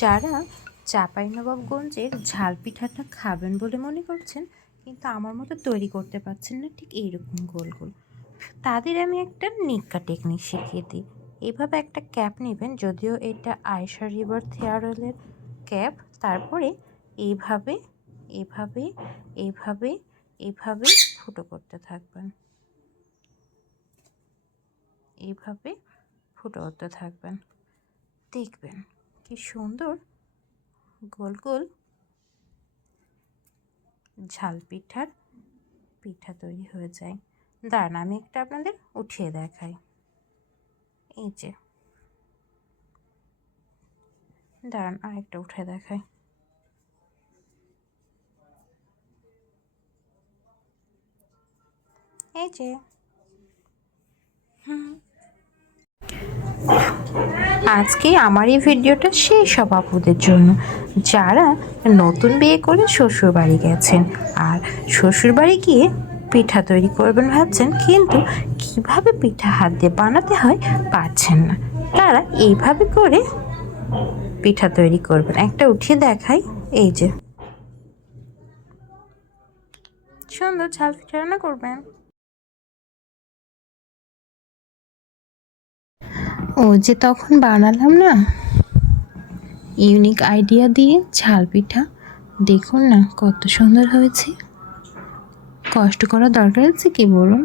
যারা চাঁপাইনবাবগঞ্জের ঝাল পিঠাটা খাবেন বলে মনে করছেন কিন্তু আমার মতো তৈরি করতে পারছেন না ঠিক এইরকম গোল গোল, তাদের আমি একটা নিক্কা টেকনিক শিখিয়ে দিই। এভাবে একটা ক্যাপ নেবেন, যদিও এটা আয়শা রিভার হেয়ার অয়েলের ক্যাপ। তারপরে এইভাবে এইভাবে এইভাবে এইভাবে ফুটো করতে থাকবেন, এইভাবে ফুটো করতে থাকবেন। দেখবেন কি সুন্দর গোল গোল ঝাল পিঠা তৈরি হয়ে যায়। দাঁড়ান, আমি একটা আপনাদের উঠিয়ে দেখাই। এই যে দাঁড়ান, আরেকটা উঠে দেখাই। এই যে আজকে আমার এই ভিডিওটা সেই সব আপুদের জন্য যারা নতুন বিয়ে করে শ্বশুরবাড়ি গেছেন আর শ্বশুরবাড়ি গিয়ে পিঠা তৈরি করবেন ভাবছেন, কিন্তু কিভাবে পিঠা হাত দিয়ে বানাতে হয় পারছেন না। তারা এইভাবে করে পিঠা তৈরি করবেন। একটা উঠিয়ে দেখাই। এই যে সুন্দর ঝাল পিঠা রান্না করবেন। ও যে তখন বানালাম না ইউনিক আইডিয়া দিয়ে ঝাল পিঠা, দেখুন না কত সুন্দর হয়েছে। কষ্ট করার দরকার আছে কি বলুন?